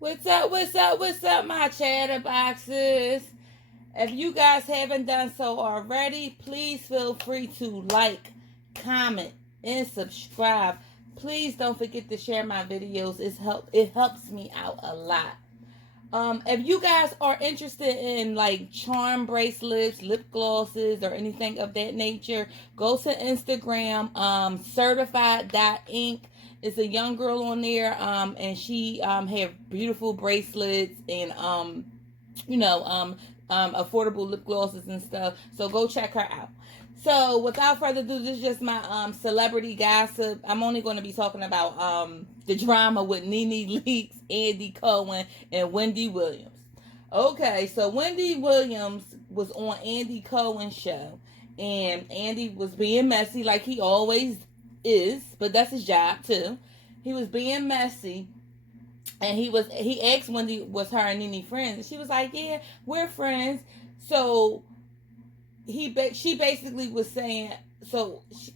What's up, what's up, what's up, my chatterboxes? If you guys haven't done so already, please feel free to like, comment, and subscribe. Please don't forget to share my videos. It helps me out a lot. If you guys are interested in like charm bracelets, lip glosses, or anything of that nature, go to Instagram, certified.ink. It's a young girl on there, and she have beautiful bracelets and affordable lip glosses and stuff. So go check her out. So without further ado, this is just my celebrity gossip. I'm only going to be talking about the drama with Nene Leakes, Andy Cohen, and Wendy Williams. Okay, so Wendy Williams was on Andy Cohen's show, and Andy was being messy like he always is, but that's his job too. He was being messy, and he asked Wendy, was her and Nene friends, and she was like, yeah, we're friends. So she basically was saying,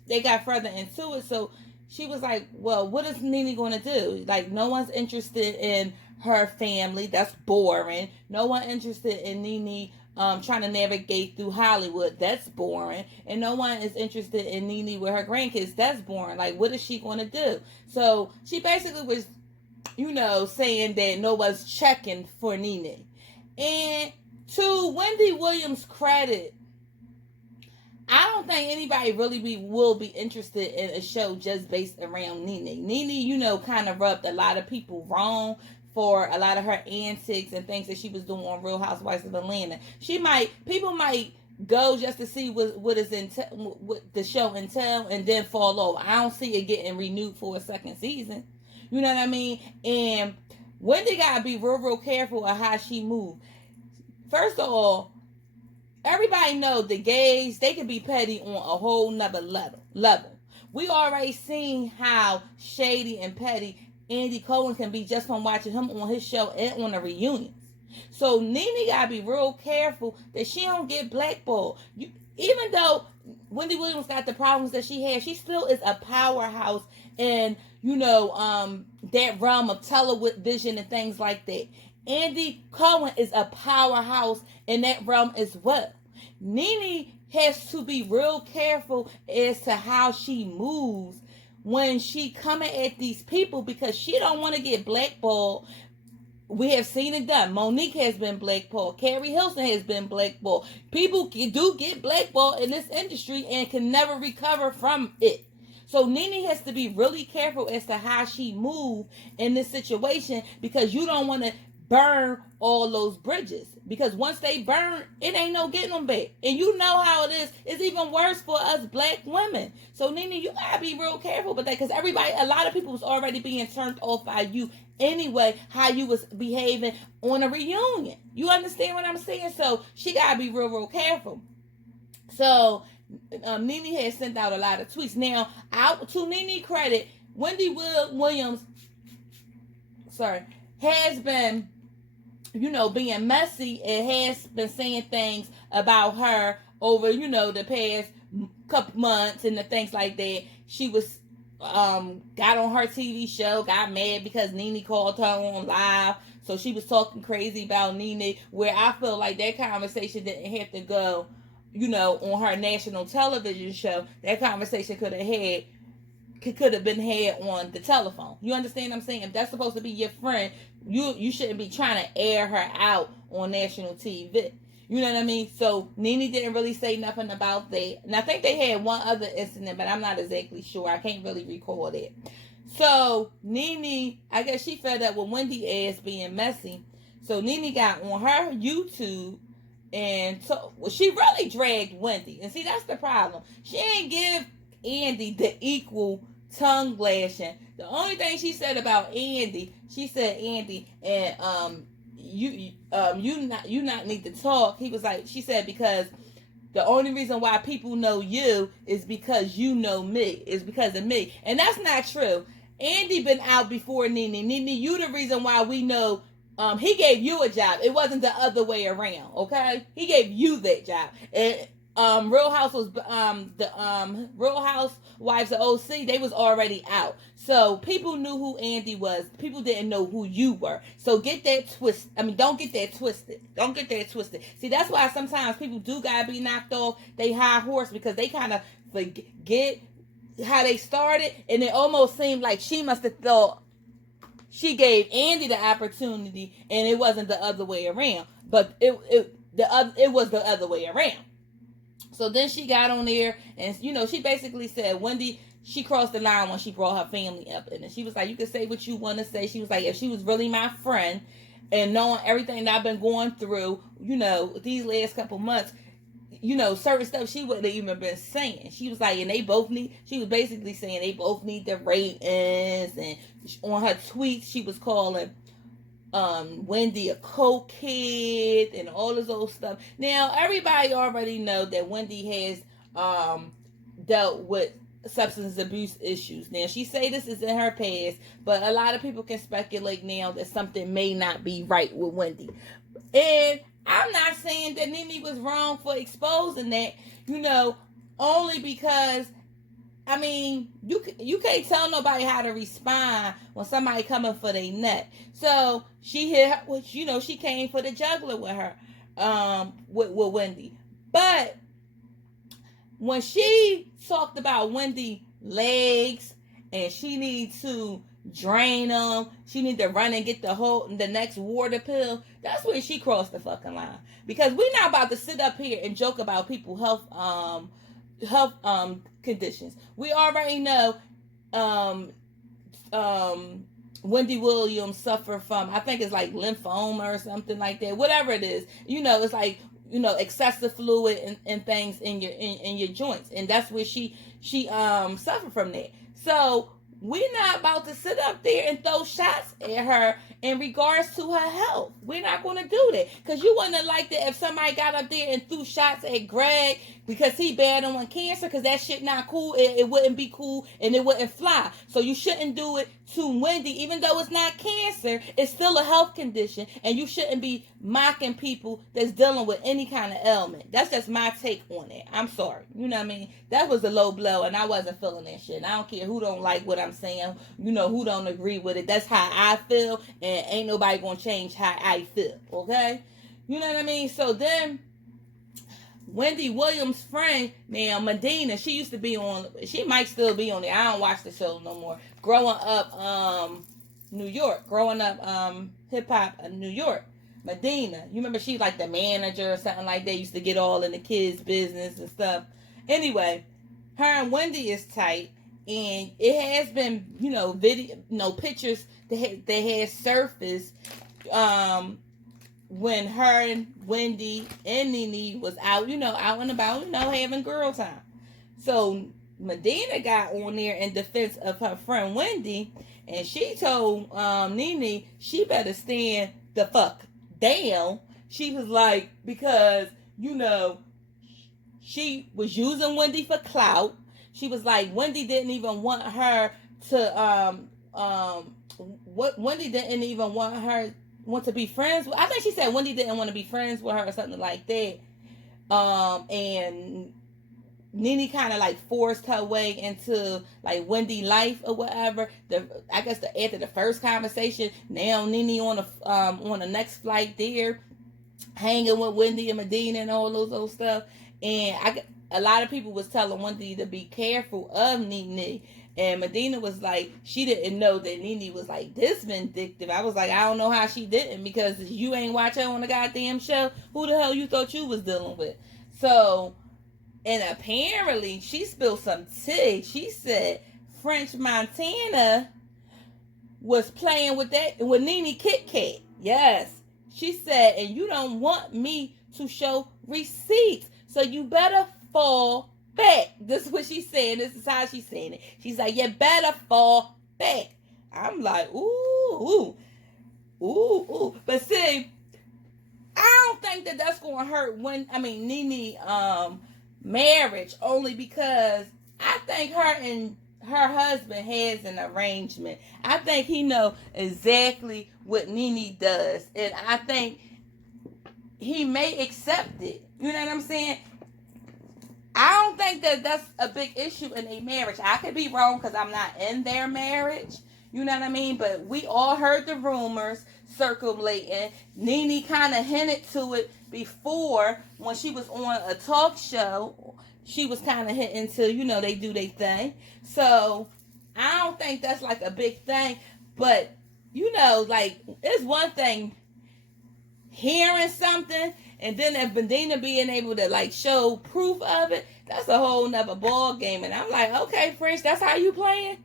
they got further into it. So she was like, well, what is Nene going to do? Like, no one's interested in her family. That's boring. No one interested in Nene trying to navigate through Hollywood. That's boring. And no one is interested in Nene with her grandkids. That's boring. Like, what is she going to do? So she basically was, saying that no one's checking for Nene. And to Wendy Williams' credit, I don't think anybody really will be interested in a show just based around Nene. Nene, kind of rubbed a lot of people wrong for a lot of her antics and things that she was doing on Real Housewives of Atlanta. People might go just to see what the show entail and then fall off. I don't see it getting renewed for a second season. You know what I mean? And Wendy gotta be real careful of how she moves. First of all, everybody know the gays, they can be petty on a whole nother level. We already seen how shady and petty Andy Cohen can be just from watching him on his show and on the reunions. So Nene gotta be real careful that she don't get blackballed. Even though Wendy Williams got the problems that she has, she still is a powerhouse in that realm of television and things like that. Andy Cohen is a powerhouse in that realm as well. Nene has to be real careful as to how she moves when she coming at these people, because she don't want to get blackballed. We have seen it done. Monique has been blackballed. Carrie Hilson has been blackballed. People do get blackballed in this industry and can never recover from it. So Nene has to be really careful as to how she moves in this situation, because you don't want to burn all those bridges, because once they burn, it ain't no getting them back. And you know how it is. It's even worse for us black women. So Nene, you gotta be real careful with that, because a lot of people was already being turned off by you anyway, how you was behaving on a reunion. You understand what I'm saying? So she gotta be real careful. So Nene has sent out a lot of tweets. Now, to Nene credit, Wendy Williams, has been, being messy, and has been saying things about her over, the past couple months and the things like that. She was, got on her TV show, got mad because Nene called her on live. So she was talking crazy about Nene, where I feel like that conversation didn't have to go, on her national television show. That conversation could have been had on the telephone. You understand what I'm saying? If that's supposed to be your friend, you shouldn't be trying to air her out on national TV. You know what I mean? So Nene didn't really say nothing about that. And I think they had one other incident, but I'm not exactly sure. I can't really recall that. So Nene, I guess she fed up with Wendy ass being messy. So Nene got on her YouTube, and so she really dragged Wendy. And see, that's the problem. She ain't give Andy the equal tongue lashing. The only thing she said about Andy, she said, Andy, and you not need to talk. He was like, she said, because the only reason why people know you is because you know me. It's because of me. And that's not true. Andy been out before Nene. Nene, you the reason why we know. He gave you a job. It wasn't the other way around, okay? He gave you that job. And Real House was the Real Housewives of OC. They was already out, so people knew who Andy was. People didn't know who you were. So get that twist. I mean, don't get that twisted. Don't get that twisted. See, that's why sometimes people do gotta be knocked off they high horse because they kind of forget how they started, and it almost seemed like she must have thought she gave Andy the opportunity, and it wasn't the other way around. But it was the other way around. So then she got on there, and she basically said Wendy, she crossed the line when she brought her family up, and then she was like, you can say what you want to say. She was like, if she was really my friend, and knowing everything that I've been going through, these last couple months, certain stuff she wouldn't have even been saying. She was like, and she was basically saying they both need the ratings, and on her tweets she was calling Wendy a cokehead and all this old stuff. Now everybody already know that Wendy has dealt with substance abuse issues. Now she say this is in her past, but a lot of people can speculate now that something may not be right with Wendy. And I'm not saying that Nene was wrong for exposing that, only because I mean, you can't tell nobody how to respond when somebody coming for their neck. So she hit, she came for the juggler with her, with Wendy. But when she talked about Wendy legs and she need to drain them, she need to run and get the next water pill. That's where she crossed the fucking line. Because we're not about to sit up here and joke about people's health conditions. We already know Wendy Williams suffered from, I think it's like lymphoma or something like that. Whatever it is, it's like excessive fluid and things in your joints, and that's where she suffered from that. So we're not about to sit up there and throw shots at her in regards to her health. We're not going to do that. Because you wouldn't have liked it if somebody got up there and threw shots at Greg because he battling cancer, because that shit not cool. It wouldn't be cool and it wouldn't fly. So you shouldn't do it to Wendy. Even though it's not cancer, it's still a health condition, and you shouldn't be mocking people that's dealing with any kind of ailment. That's just my take on it. I'm sorry. You know what I mean? That was a low blow, and I wasn't feeling that shit. And I don't care who don't like what I'm saying, who don't agree with it. That's how I feel, and ain't nobody gonna change how I feel, okay? You know what I mean? So then Wendy Williams' friend, now Medina, she used to be on, she might still be on there. I don't watch the show no more. Growing up hip hop in New York. Medina, you remember she like the manager or something like that, used to get all in the kids' business and stuff. Anyway, her and Wendy is tight, and it has been, pictures that has surfaced when her and Wendy and Nene was out, out and about, having girl time. So Medina got on there in defense of her friend Wendy, and she told Nene she better stand the fuck down. She was like, because, she was using Wendy for clout. She was like, Wendy didn't even want her to, Wendy didn't even want to be friends with, I think she said Wendy didn't want to be friends with her or something like that. And Nene kind of like forced her way into like Wendy life or whatever. After the first conversation, now Nene on the next flight there, hanging with Wendy and Medina and all those old stuff. And a lot of people was telling Wendy to be careful of Nene. And Medina was like, she didn't know that Nene was like this vindictive. I was like, I don't know how she didn't, because you ain't watch her on the goddamn show. Who the hell you thought you was dealing with? So, and apparently she spilled some tea. She said French Montana was playing with Nene Kit Kat. Yes. She said, and you don't want me to show receipts, so you better fall back. This is what she's saying. This is how she's saying it. She's like, you better fall back. I'm like, ooh. But see, I don't think that that's going to hurt Nene marriage, only because I think her and her husband has an arrangement. I think he know exactly what Nene does, and I think he may accept it. You know what I'm saying? I don't think that that's a big issue in a marriage. I could be wrong because I'm not in their marriage. You know what I mean? But we all heard the rumors circulating. Nene kind of hinted to it before when she was on a talk show. She was kind of hinting to, they do their thing. So I don't think that's like a big thing. But, like, it's one thing hearing something and then if Vendina being able to like show proof of it, that's a whole nother ball game. And I'm like, okay, French, that's how you playing?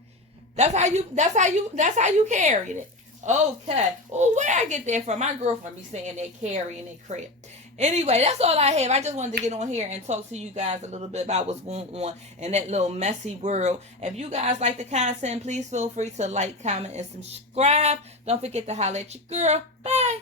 That's how you carried it. Okay. Well, where I get that from? My girlfriend be saying they carrying their crib. Anyway, that's all I have. I just wanted to get on here and talk to you guys a little bit about what's going on in that little messy world. If you guys like the content, please feel free to like, comment, and subscribe. Don't forget to holler at your girl. Bye.